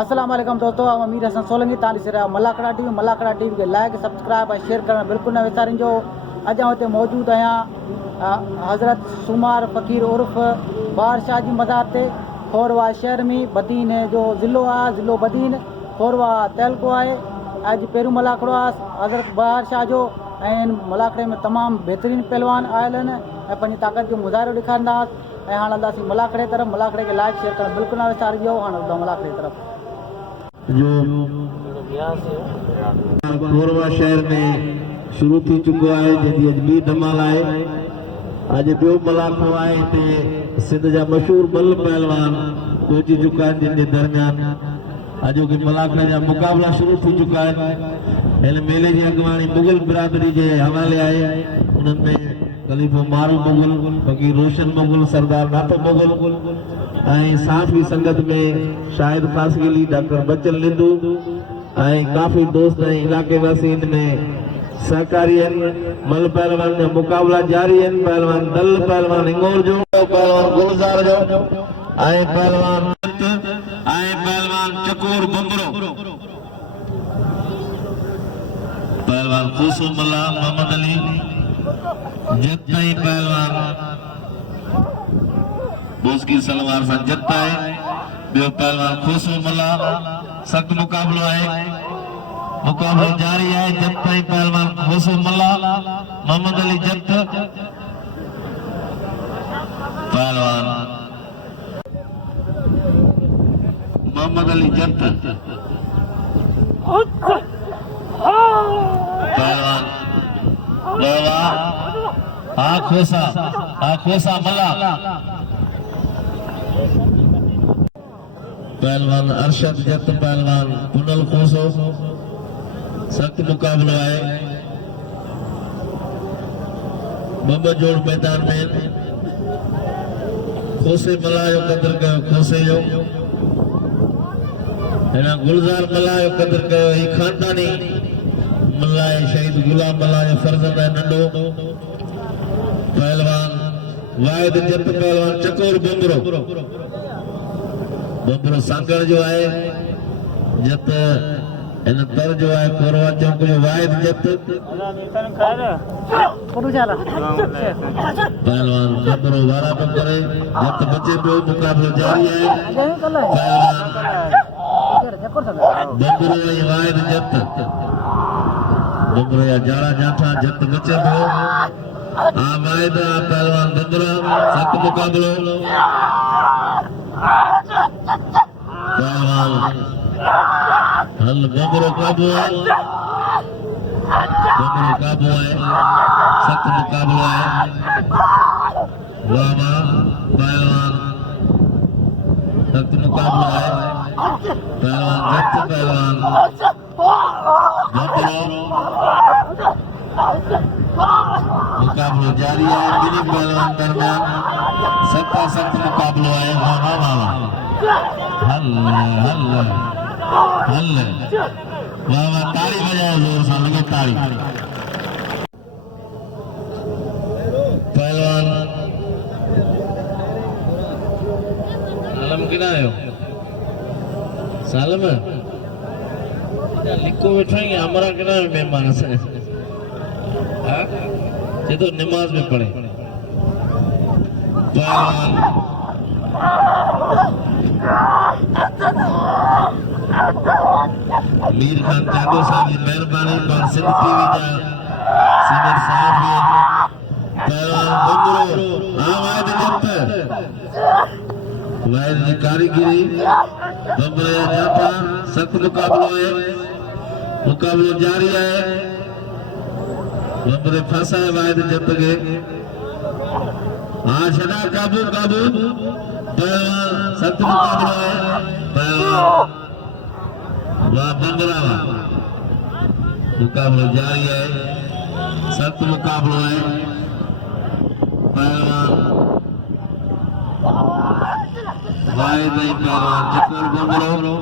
अस्सलाम वालेकुम दोस्तों, अमीर हसन सोलंकी ताली से मलाकड़ा टीवी के लाइक सब्सक्राइब और शेयर करना बिल्कुल न विसारिजो। अॼु हुते मौजूद आहियां हज़रत सुमार फ़कीर उर्फ़ बादशाह जी मज़ार ते खोरवा शहर में बदीन जो ज़िलो आहे, ज़िलो बदीन खोरवा तहलको आहे। अॼु पहिरियों मलाकड़ो आहे हज़रत बादशाह जो ऐं मलाकड़े में तमामु बहितरीन पहलवान आयल आहिनि ऐं पंहिंजी ताक़त जो मुज़ाहिरो ॾेखारींदासीं। ऐं हाणे हलंदासीं मलाकड़े तरफ़। मलाकड़े के लाइक शेयर करणु बिल्कुल न विसारिजो। हाणे हलंदा मलाकड़े तरफ़। जो खोरवा शहर में शुरू थी चुको है, जैसी अजमेर धमाल है। आज बो मलाखो है हिते सिंध जा मशहूर बल पहलवान पहुंची चुका है, जिनके दरमियान आज के मलाखड़े जा मुकाबला शुरू थी चुका है। इन मेले की अगवानी मुगल बिरादरी के हवाले आए, उनमें खलीफो मारू मुगल, फकीर रोशन मुगल, सरदार नातो मुगल ऐं साफ़ी संगत में शाहिद फासगिली, डॉक्टर बच्चन लिंदू ऐं काफ़ी दोस्त ऐं इलाके वासी इनमें सहकारी आहिनि। मल पहलवान जा मुकाबला जारी आहिनि। पहलवान दल पहलवान इंगोर जो, पहलवान गुलज़ार जो ऐं पहलवान चकोर बंबरो, पहलवान खूसो मल्ला मोहम्मद अली जत्ताई, पहलवान बोसकी सलवार सां जत्ता है। बो पहलवान खूसो मल्ला। सख्त मुकाबलो है, मुकाबलो जारी है। जत्ताई पहलवान खूसो मल्ला, मोहम्मद अली जत्त, पहलवान मोहम्मद अली जत्त, पहलवान खोसा मल्ला, पहलवान अरशद जत्त, पहलवान पुनल खोसो। सख्त मुकाबलो है। बब जोड़ मैदान में खोसे मल्ला जो कदर कयो, खोसे जो हिन गुलज़ार मल्ला जो कदर कयो। ही खानदानी मल्ला है, शहीद गुलाम मल्ला जो फर्जंद है नंढो। पहलवान वाहिद जत्त, पहलवान चकोर बंबरो सांगड़ जो है जत इन तर जो है खोरवा चौक जो वाहिद जत, पहलवान बंबरो वारा बंबरे जत बचे पियो। मुकाबलो जारी है। पहलवान बंबरो ऐं वाहिद जत, बंबरो या जाड़ा जाठा जत बचे पियो। वाहिद पहलवान बंबरो। सख्त मुकाबलो। पहलवान हल बंबरो काबू है, बंबरो काबू है। सख्त मुकाबलो है। वाह पहलवान, सख्त मुकाबलो है। पहलवान जत्त, पहलवान बंबरो। मुकाबलो जारी है। बिनी पहलवान दरमियान सख्त मुकाबलो है। वाह हल वाह ताली बजाओ जोर से, लगे ताली। पहलवान सालम किना आयो, सालम लिखो बैठा है। हमारा किना मेहमान से ये तो नमाज में पढ़े। पहलवान मीर खान जागो साहब की मेहरबानी पर सिंध टीवी जा सीनियर साहब भी। पहलवान बंबरो वाहिद जत्त, वाहिद की कारीगिरी बंबरो या जाठा। सख्त मुकाबलो है। मुकाबलो जारी है। बंबरे फंसा है वाहिद जत्त के। छड़ा काबू पहलवान। सख्त मुकाबलो है। पहलवान वाह बंबरा, मुकाबलो जारी है। सख्त मुकाबलो है। पहलवान वाहिद पहलवान चकोर बंबरो।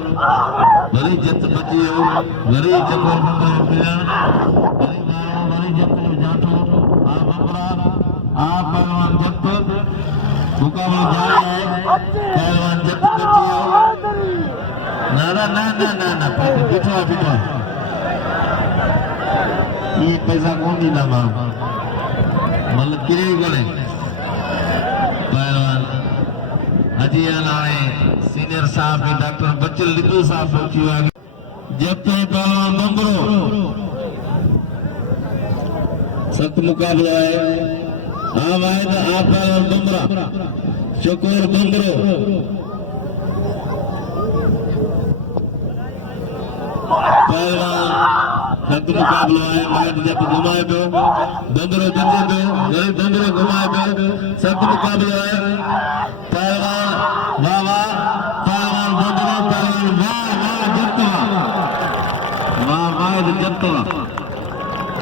वरी जत्त बची हो, वरी चकोर बंबरो मिला, वरी मारो, वरी जत्त जाठो। बंबरा पहलवान जत्त। मुकाबलो जारी है। पहलवान जत्त बची हो, ना ना ना ना ना ना बिठो बिठो ये पैसा कौन दी ना मां मतलब किरे गले पहलवान अजी आने सीनियर साहब डॉक्टर बच्चल लिद्धू साहब पहुंची आगे जब तो पहलवान बंगरो सख्त मुकाबला है आप आए तो आप पहलवान बंगरा शकूर बंगरो पहलवान सख्त मुकाबला है वाइद जब घुमाए पे बंगरो जंजे पे गरीब बंगरो घुमाए पे सख्त मुकाबला है पहलवान वाह वाह पहलवान बंगरो पहलवान वाह वाह जत्तवा वाह वाइद जत्तवा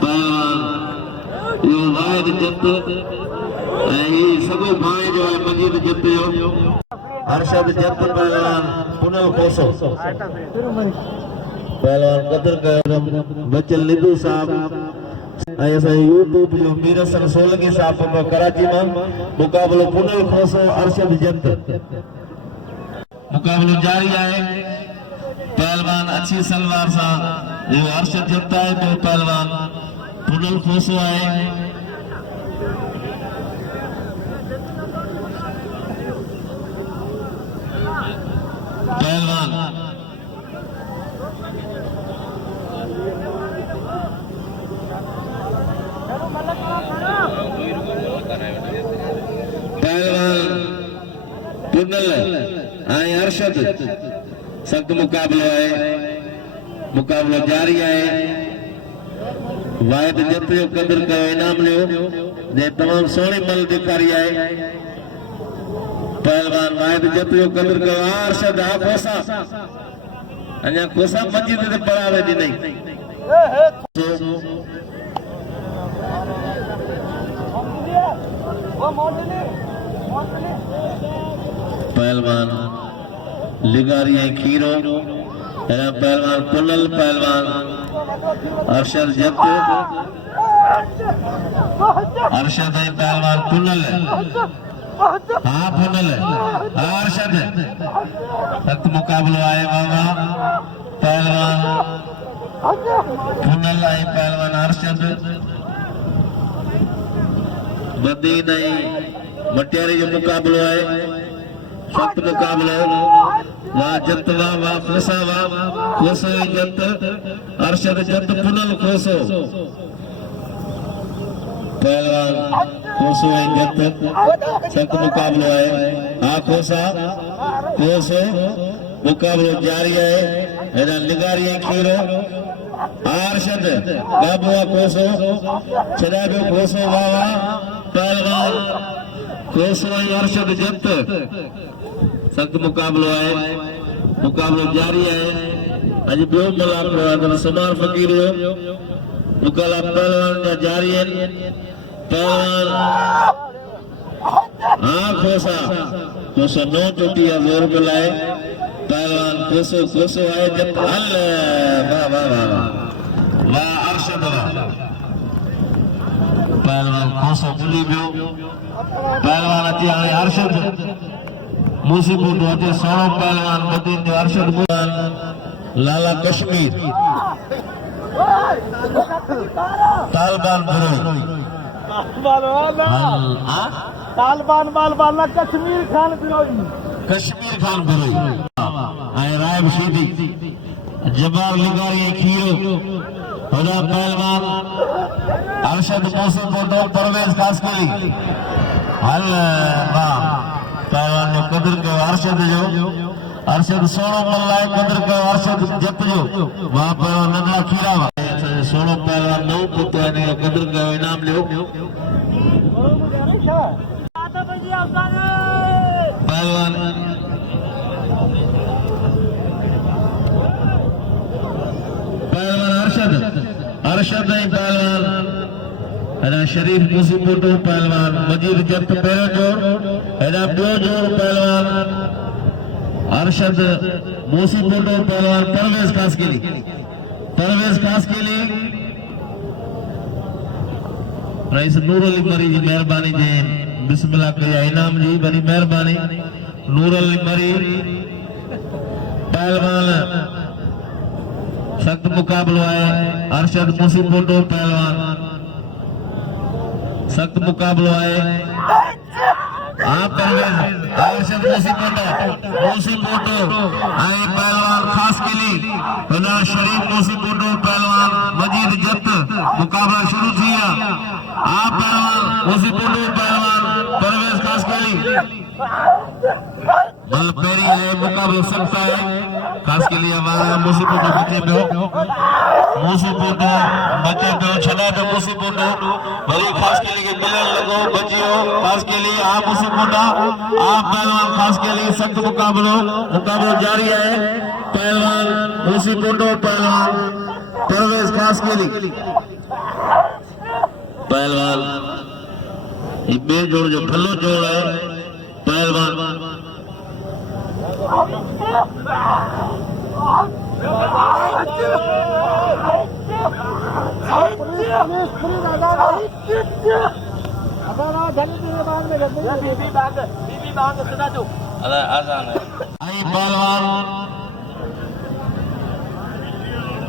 पहलवान यो वाइद जत्त ये सगो भाई जो है मजीद जत्ते हो अरशद जत्त पहलवान पुनल कोसो पहलवान कदर करम बच्चल लिद्धू साहब ऐसा यूट्यूब जो मीरसन सोलंकी साहब को कराची में मुकाबलो पुनल खोसो अरशद जत्त मुकाबलो जारी है पहलवान अच्छी सलवार सा जो अरशद जत्त है तो पहलवान पुनल खोसो है पहलवान पुनल आई अरशद सख्त मुकाबला है मुकाबला जारी है वायद जत जो कदर का इनाम लियो जे तमाम सोहनी मल दिखारी है पहलवान वायद जत जो कदर का अरशद आ कोसा अन्या कोसा मस्जिद ते पढ़ावे दी नहीं पहलवान लिगारी खीरो पहलवान पुनल पहलवान अरशद जत्त अरशद है पहलवान पुनल हाँ पुनल अरशद सख्त मुकाबलो आए बाबा पहलवान पुनल है पहलवान अरशद बदी नहीं मटियारी जो मुकाबलो है सख्त मुकाबलो वाह जत्त वाह खोसा वाह खोसो जत्त अरशद जत्त पुनल खोसो पहलवान खोसो जत्त सख्त मुकाबलो है आ खोसा खोसो मुकाबलो जारी है एदा लिगारी खीरो अरशद गाबुआ खोसो छदाबो खोसो वाह वाह पहलवान खोसो अरशद जत्त सख्त मुकाबलो है मुकाबलो जारी है अज बो मुलाकात समार फकीर मुकाबला पहलवान का जारी है पहलवान हाँ खोसा खोसा 9 चोटी जोर पे लाए पहलवान खोसो खोसो आए जब वाह वाह वाह वाह अरशद पहलवान खोसो बुली बियो पहलवान अची आए अरशद मुसीबत होते सोनो पहलवान बदीन अरशद मुलान लाला कश्मीर तालबान बुरोई तालबान बालबान कश्मीर खान बिरोई आए रायब शीदी जबार लिगारी खीरो होदा पहलवान अरशद मोसी फोटो परवेज कासकली हल वाह पहलवान जो कदर के अरशद जो अरशद सोनो मल्ला कदर के अरशद जत जो वहां पर नंदा खीरा सोनो पहलवान 9 पुत्र ने कदर का इनाम लियो पहलवान अरशद है पहलवान एदा शरीफ मुसी फोटो पहलवान मजीद जत पैरो जोर एदा बो जोर पहलवान अरशद मुसी फोटो पहलवान परवेज खास के लिए रईस नूर अली मरी जी मेहरबानी जे बिस्मिल्लाह कया इनाम जी बड़ी मेहरबानी नूर अली मरी पहलवान सख्त मुकाबलो है अरशद मुसीबोटो पहलवान सख्त मुकाबलो है अरशद मुसीबोटो आए पहलवान खास के लिए शरीफ मुसीबोटो पहलवान मजीद जत मुकाबला शुरू किया आप पहलवान मुसीबोटो पहलवान परवेज खास के लिए बल पेरी है मुकाबला सकता है खास के लिए हमारा मुसीबोटो बचे पे मुसीबोटो बचे पे छना पे मुसीबोटो बड़ी खास के लिए मिलन लगो बचियो खास के लिए आप मुसीबोटा आप पहलवान खास के लिए सख्त मुकाबला जारी है पहलवान मुसीबोटो पहलवान परवेज खास के लिए पहलवान बे जोड़ जो भलो जोड़ है पहलवान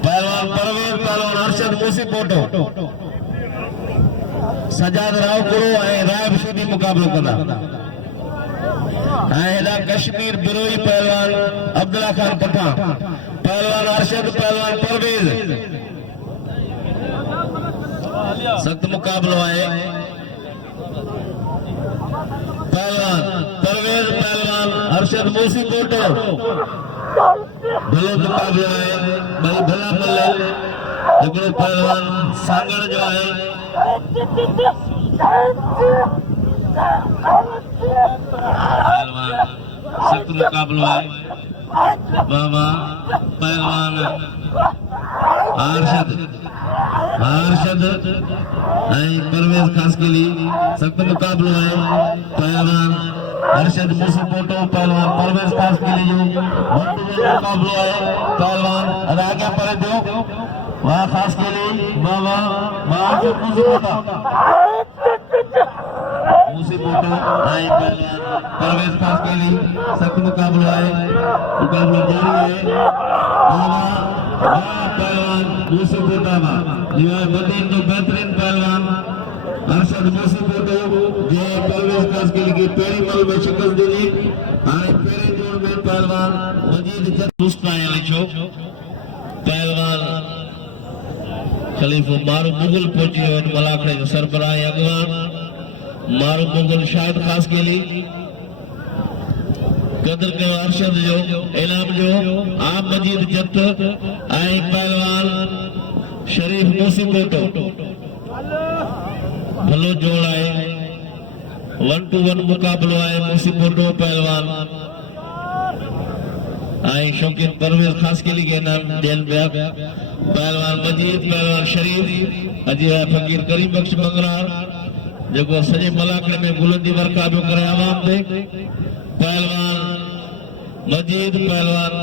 पहलवान परवेज पहलवान अरशद मुसीबोटो सजाद राव करो राय बशीदी मुकाबलो कदा कश्मीर बिरोई पहलवान अब्दुल्ला खान पठान पहलवान अरशद पहलवान परवेज सख्त मुकाबलो है पहलवान परवेज पहलवान अरशद मुसीबोटो भलो मुकाबलो है भला मल्ल हिकिड़ो पहलवान सांगड़ जो है पहलवान सख्त मुकाबलो है बाबा पहलवान अरशद परवेज खास के लिए सख्त मुकाबलो है पहलवान अरशद मुसीबोटो पहलवान परवेज खास के लिए जो मुकाबलो है पहलवान आगे पर दो वहाँ खास के लिए बाबा मुसीबोटो परवेज खास के लिए सख्त मुकाबला है मुकाबला जारी है पहलवान मुसीबोटा मदीन तो बेहतरीन पहलवान अरशद मुसीबोटो जो परवेज खास के लिए पेरी मल में शिकस्त दी पेरी जोड़ में पहलवान मजीद मुस्काया लिखो पहलवान खलीफो मारू मुगल पहुंची हो मलाखड़े जो सरबराह अगवान मारू मुगल शायद खास के लिए कदर के अरशद जो इनाम जो आप मजीद जत आए पहलवान शरीफ मुसीबोटो भलो जोड़ आए 1-1 मुकाबलो आए मुसीबोटो पहलवान आए शौकीन परवेज खास के लिए नाम देन पहलवान मजीद पहलवान शरीफ अजी फकीर करीम बख्श मंगरार जो सजे मलाकड़े में बुलंदी वर्का भी करे आवाम दे पहलवान मजीद पहलवान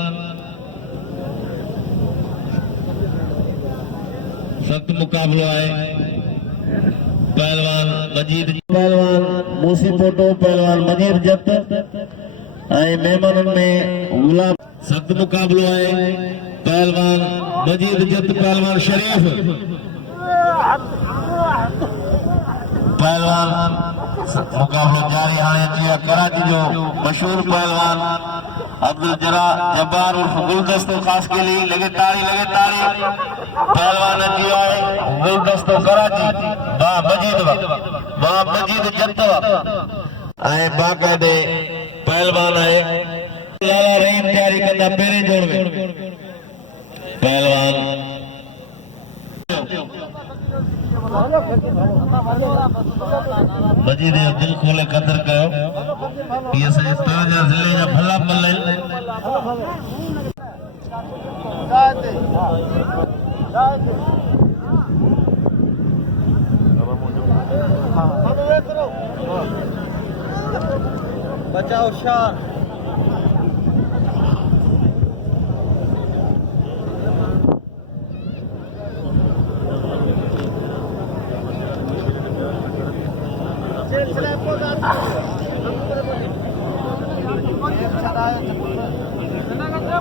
सख्त मुकाबलो है पहलवान मजीद पहलवान मुसीबोटो पहलवान मजीद जत मेहमान में गुलाब सख्त मुकाबलो है पहलवान मजीद जत पहलवान शरीफ पहलवान मुकाबलो जारी हाणे जिया कराची जो मशहूर पहलवान अब्दुल जब्बार उर्फ गुलदस्तो खास के लिए लगे ताड़ी पहलवान जियो है गुलदस्तो कराची बा मजीद जत आए बाकायदे पहलवान है लाला रहीम तैयारी कंदा पेरे जोड़ में पहलवान मजीद दिल खोले कदर कयो ये सजे ताजा जिले जा भला मल्ल बचाओ शान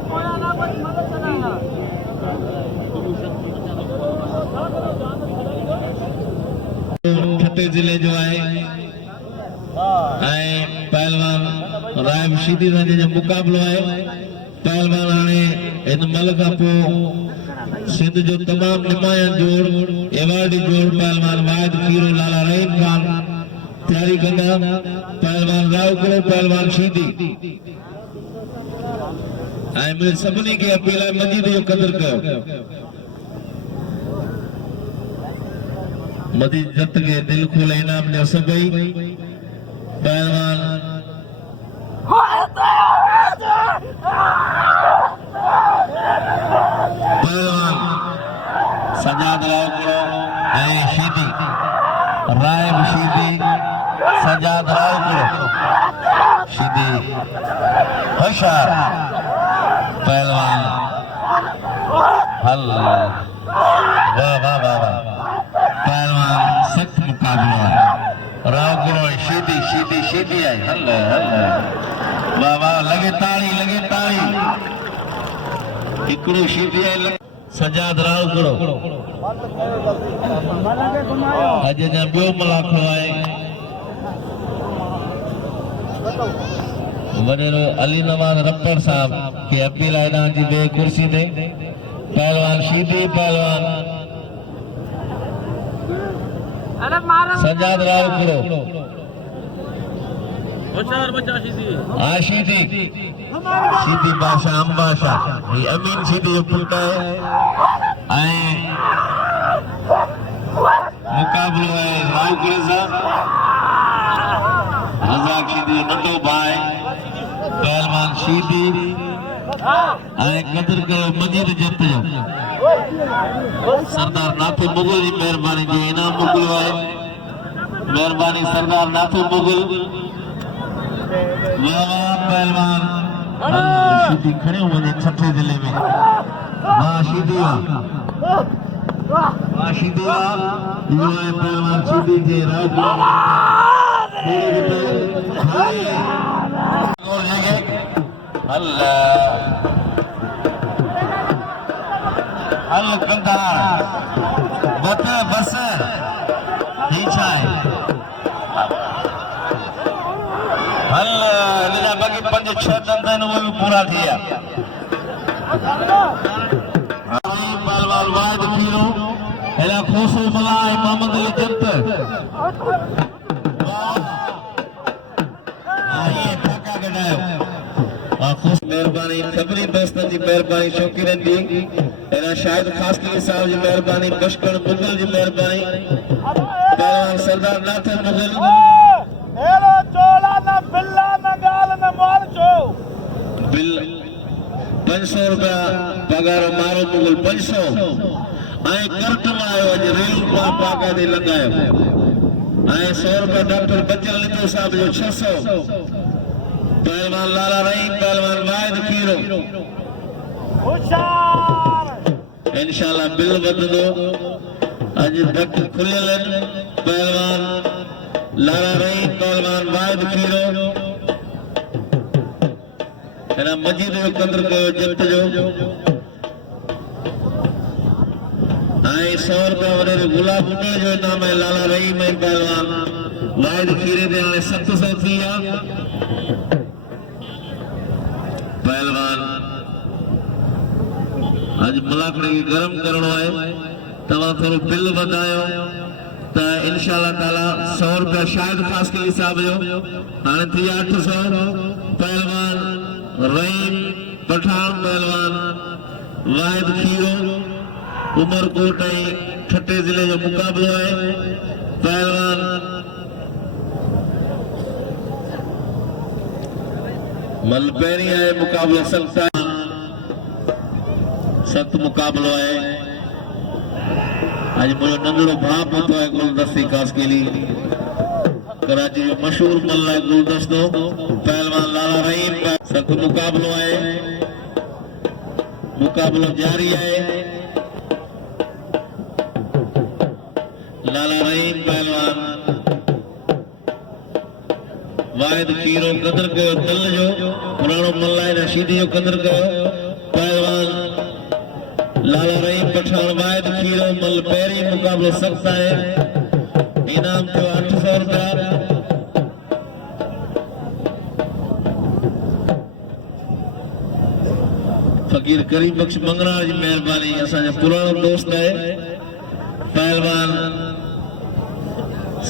Poya na ठटे जिले जो है पहलवान राय शीदी जो मुकाबलो है पहलवान हाणे इन मल का सिंध जो तमाम नुमाया जोड़ एवार्डी जोड़ पहलवान वाहिद खीरो लाला रहीम खान तैयारी कंदा पहलवान रावकड़ो पहलवान शीदी मुझे सभिनी खे अपील है मजीद जो कदर कयो मजीद जत के दिल खोले इनाम ॾियो सभई पहलवान पहलवान सजाद रावकड़ो शीदी रायब शीदी सजाद रावकड़ो शीदी होशियार पहलवान हल वाह वाह वाह वाह पहलवान सख्त मुकाबला है रावकड़ो शीदी शीदी शीदी है हल हल वाह वाह लगे ताड़ी हिकड़ो शीदी है सजाद रावकड़ो अज जा ॿियो मलाखो आहे वडेरो अली नवाज रप्पड़ साहब के अपील है जी बे कुर्सी दे पहलवान शीदी पहलवान सजाद रावकड़ो शीदी शीदी बादशाह अम्बाशाह ये अमीन शीदी जो पुट है मुकाबलो है रावकड़े सां रज़ाक शीदी जो नंढो भाई पहलवान शीदी कदर कयो मजीद जत जो सरदार नाथू मुगल जी मेहरबानी जो इनाम मोकिलियो आहे मेहरबानी सरदार नाथू मुगल वाह पहलवान शीदी खड़े वञे छठे जिले में वाह शीदी वाह शीदी वाह इहो आहे पहलवान शीदी जे रावकड़ो हल कंदार बत बस ही छाए हल लिजा बाकी 5-6 दंद वो भी पूरा थिया पहलवान वाहिद खीरो एला खोसो मलाए मोहम्मद अली जंत मेहरबानी सभी दोस्तों की मेहरबानी शौकीरन जी शाहिद खासली साहब की मेहरबानी बशकण मुगल की मेहरबानी पहलवान सरदार नाथन मुगल हेलो चोला ना बिल्ला ना गाल ना मार छो बिल 500 रुपया पगार मारो मुगल 500 आए करट में आयो अज रेल पा पाका दे लगायो आए 100 रुपया डॉक्टर बचल लितो साहब जो 600 पहलवान लाला रहीम पहलवान वाहिद खीरो होशियार इंशाल्लाह बिल वधंदो अज तक खुलियल पहलवान लाला रहीम पहलवान वाहिद खीरो एना मजीद जो कदर कयो जत जो आई 100 रुपया वडे गुलाब उन्ने जो इनाम है लाला रहीम पहलवान वाहिद खीरे दे हाणे 700 थी आ पहलवान आज मलाकड़े के गरम करणो है तवा थोड़ो बिल वधायो त इंशाल्लाह ताला 100 रुपया शायद खास के हिसाब जो हाने थी 800 पहलवान रहीम पठान पहलवान वाहिद खीरो उमरकोट ठट्टे जिले जो मुकाबलो है पहलवान मलपेरी है मुकाबलो सख्त मुकाबलो है आज मुझे नंदड़ो भाप होता है गुलदस्ती कासकेली कराची जो मशहूर मल्ला है गुलदस्तो पहलवान लाला रहीम सख्त मुकाबलो है मुकाबलो जारी है लाला रहीम पहलवान वाहिद खीरो कदर कयो दिल जो पुरानो मल्ला है शीदी जो कदर कयो पहलवान लाला रहीम पठान वाहिद खीरो मल पैरी मुकाबलो सख्त है इन इनाम थियो 800 रुपया। फकीर करीम बख्श मंगरा जी मेहरबानी असांजो पुराणो दोस्त है पहलवान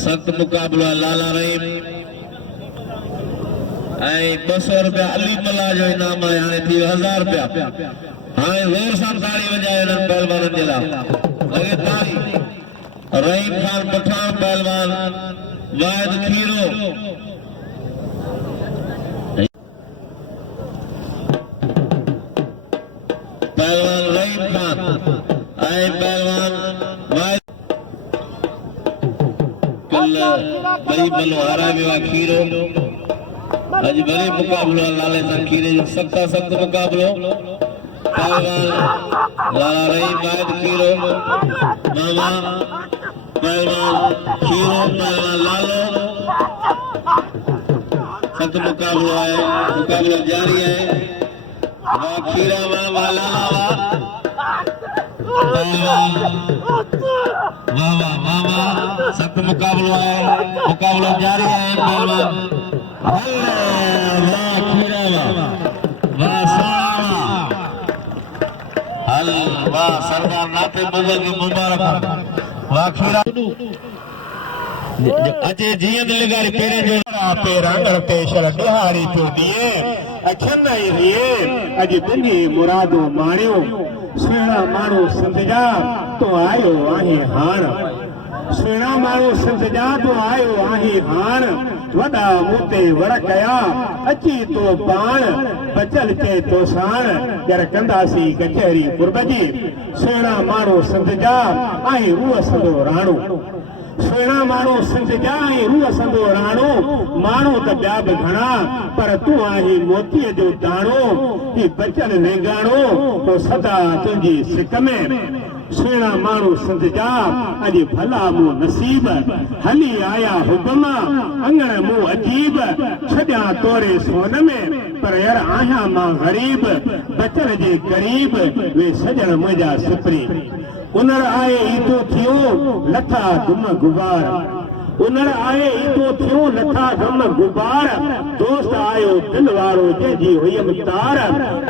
सख्त मुकाबलो लाला रहीम 200 रुपया अली मल्ला जो इनाम है हाणे थी 1000 रुपया। हाणे जोर सां ताड़ी वजाए इन्हनि पहलवाननि जे लाइ लगे ताड़ी। रहीम खान पठान पहलवान वाहिद खीरो पहलवान रहीम खान पहलवान वाहिद कल बड़ी बलवारा विवा खीरो अज बड़े मुकाबलो लाले सां खीरे जो सख्त मुकाबलो पहलवान लाला रहीम वाहिद खीरो मामा पहलवान खीरो पहलवान लालो सख्त मुकाबलो है मुकाबलो जारी है वाह खीरा वाह लाला वाह सख्त मुकाबलो है मुकाबलो जारी है पहलवान वाह खीरा वाह सोना हल वाह सरदार नाते मुगल के मुबारक वाह खीरा अचे जीअं दिल गारी पेरे जो पेरंगड़ ते शर दिहाड़ी तो दिए अखन आई रिए अज दुनी मुरादो मारियो सुणा मारो संतजा तो आयो आहे हाण सुणा मारो संतजा तो आयो आहे हाण वडा मुते वड़ कया अची तो पाण बचल के तो साण जर कंदासी कचहरी पुरबजी सुणा मारो संतजा आहे रूह संदो राणो सुणा मारो संतजा रूह संदो राणो मानो त ॿिया बि घणा पर तूं आहीं मोतीअ जो दाणो ही बचल नेगाणो तो सदा तुंहिंजी सिक में सुणा माण्हू संतजा अॼु भला मूं नसीब हली आया हुकम अंगण मूं अजीब छॾियां तोरे सोन में पर यार आहियां मां गरीब बचल जे क़रीब वे सजण मुंहिंजा सिपरी उनर आए ईदो थियो लथा गुम गुबार उनर आए ईदो थियो लथा गुम गुबार दोस्त आयो दिल वारो जंहिंजी हुयम तार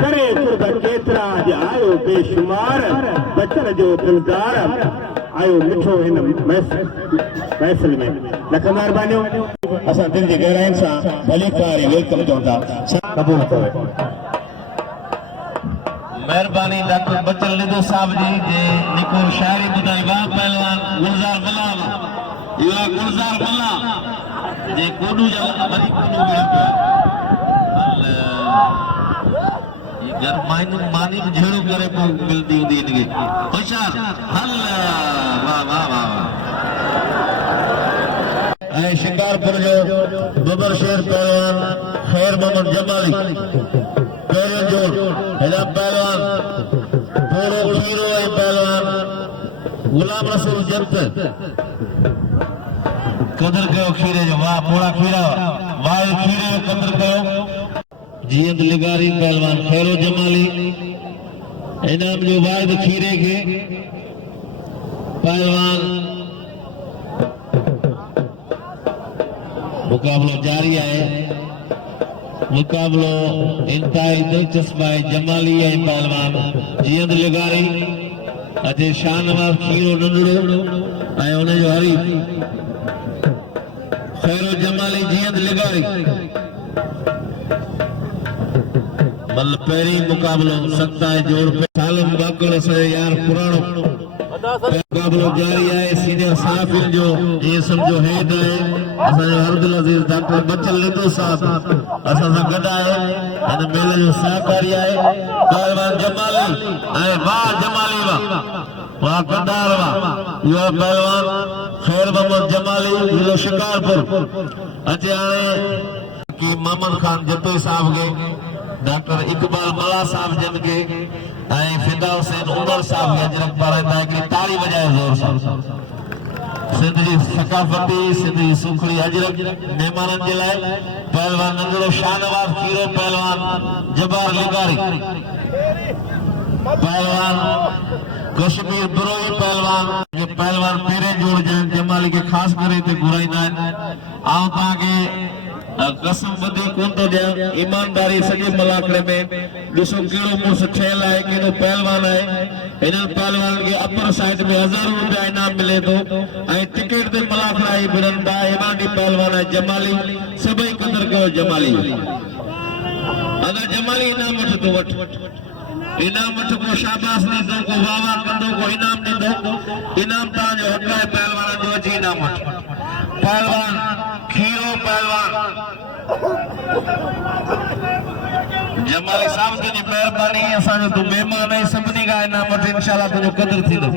करे कुर्ब केतिरा अॼु आयो बेशुमार बचल जो दिलदार आयो मिठो हिन महफ़िल में लख महिरबानियूं असां दिल जी गहराइनि सां भली कारी वेलकम चऊं था क़बूल कयो मेहरबानी डॉक्टर बचल निधो साहब जी जे निको शायरी ॿुधाई वाह पहलवान गुलज़ार मल्ला इहा गुलज़ार मल्ला जे कोडू जा वरी कोडू मिल पियो घर मानी झेड़ो करे मिलदी हुंदी इनके होशियार हल वाह वाह वाह ऐं शिकारपुर जो बबर शेर पहलवान खैर मोहम्मद जमाली पहले जोड़ हेदा पहलवान थोड़ो खीरो है पहलवान गुलाम रसूल जंत कदर कयो खीरे जो वाह पूरा खीरा वाह खीरे जो कदर कयो जीअं लिगारी पहलवान खैरो जमाली इनाम जो वाहिद खीरे के पहलवान मुकाबलो जारी है मुकाबलो इंतहाई दिलचस्प है जमाली है पहलवान जीअं लिगारी अचे शाहनवाज़ खीरो नंढड़ो ऐं उन जो हरीफ खैरो जमाली जीअं लिगारी बल पहिरीं मुकाबलो सख्त आहे जोड़ पे सालम बाकल से यार पुराणो मुकाबलो जारी है सीनियर साफिल जो ये समझो हेड है असांजो अब्दुल अजीज डॉक्टर बचल निधो साहब असां सां गॾु आहे हिन मेले जो सहकारी आहे पहलवान जमाली ऐं वाह जमाली वाह कंदार वाह इहो पहलवान खैर मोहम्मद जमाली जिलो शिकारपुर अचे हाणे की मोहम्मद खान जतोई साहब के डॉक्टर इकबाल मल्ला साहब जन के फिदा हुसैन उमर साहब अजरक पाराईंदा कि ताड़ी वजाए जोर सां सिंध जी सकाफती सिंध जी सुखड़ी अजरक मेहमानन जे लाइ पहलवान नंढड़ो शाहनवाज़ खीरो पहलवान जबार लिगारी पहलवान कश्मीर बरोई पहलवान पहलवान पेरे जोड़ जमाली जमाली के खास करे ते घुराईंदा आहिनि आउं तव्हांखे कसम ॿधी कोन थो ॾियां ईमानदारी सॼे मलाखड़े में ॾिसो कहिड़ो मुड़ुस ठहियल आहे कहिड़ो पहलवान आहे हिननि पहलवान खे अपर साइड में हज़ारों रुपया इनाम मिले थो ऐं टिकट ते मलाखड़ा ई भिड़नि था इमानी पहलवान आहे जमाली सभई क़दर कयो जमाली अगरि जमाली इनाम वठ तो वठ इनाम वठ को शाबाश ॾींदो को वाह वाह कंदो को इनाम ॾींदो इनाम तव्हांजो हक़ आहे पहलवान जो अची इनाम वठ पहलवान खीरो पहलवान जमाली साहब तुंहिंजी महिरबानी असांजो तूं महिमान आहीं सभिनी खां इनाम वठ इंशाल्लाह तुंहिंजो क़दुरु थींदो